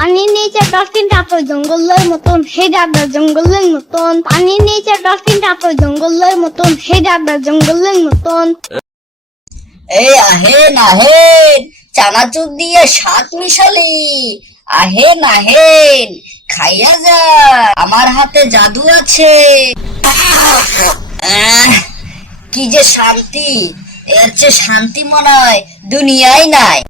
পানির নিচে ডলফিনটা তো জঙ্গলের মতন, হে দাদা জঙ্গলের মতন। পানির নিচে ডলফিনটা তো জঙ্গলের মতন, হে দাদা জঙ্গলের মতন। এই আহেন আহেন, চানাচুর দিয়ে শাক মিশালি। আহেন আহেন, খাইয়া যা, আমার হাতে জাদু আছে। কি যে শান্তি, এর চেয়ে শান্তি মনে হয় দুনিয়ায় নাই।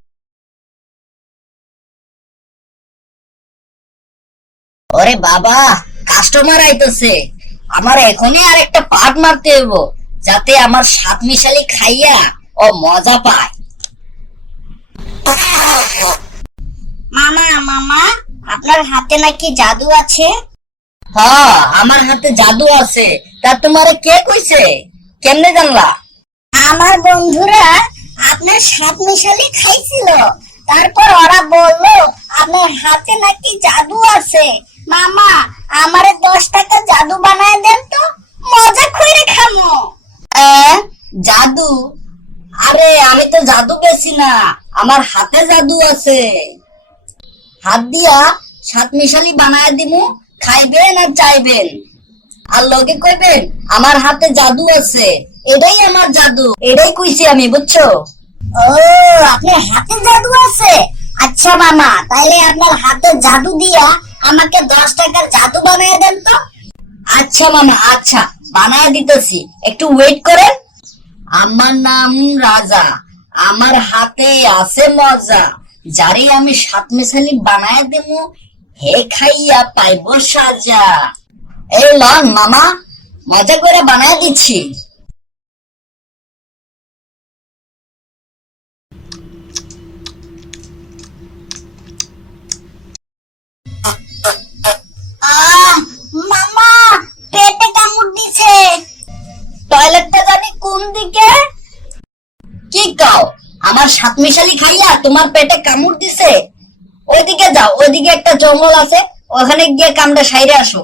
ওরে বাবা, কাস্টমার আইতেছে, আমার এখনই আর একটা পাট মারতে হইব, যাতে আমার সাত মিশালি খাইয়া ও মজা পায়। মামা মামা, আপনার হাতে নাকি জাদু আছে? হ্যাঁ, আমার হাতে জাদু আছে। তা তোমারে কে কইছে? কেমনে জানলা? আমার বন্ধুরা আপনার সাত মিশালি খাইছিল, তারপর ওরা বলল আপনার হাতে নাকি জাদু আছে। মামা, আমারে 10 টাকা জাদু বানায় দেন তো, মজা কইরে খামো। জাদু? আরে আমি তো জাদু বেশি না, আমার হাতে জাদু আছে। হাত দিয়া সাত মিশালি বানায় দিমু, খাইবেন আর চাইবেন, আর লগে কইবেন আমার হাতে জাদু আছে। এটাই আমার জাদু, এটাই কইছি আমি, বুঝছো? ও, আপনার হাতে জাদু আছে? আচ্ছা মামা, তাইলে আপনার হাতে জাদু দিয়া আমাকে 10 টাকার জাদু বানায় দেন তো। আচ্ছা মামা, আচ্ছা বানায় দিতেছি, একটু ওয়েট করেন। আমার নাম রাজা, আমার হাতে আছে মজা, যারে আমি সাত মিশালি বানায় দেবো, হে খাইয়া পাইব সাজা। এই লন মামা, মজা করে বানায় দিচ্ছি। মামা, পেটে কামড় দিছে। টয়লেটটা জানি কোন দিকে? কি কাও, আমার সাত মিশালি খাইয়া তোমার পেটে কামড় দিছে? ওইদিকে যাও, ওইদিকে একটা জঙ্গল আছে, ওখানে গিয়ে কামড়া সাইরে আসো।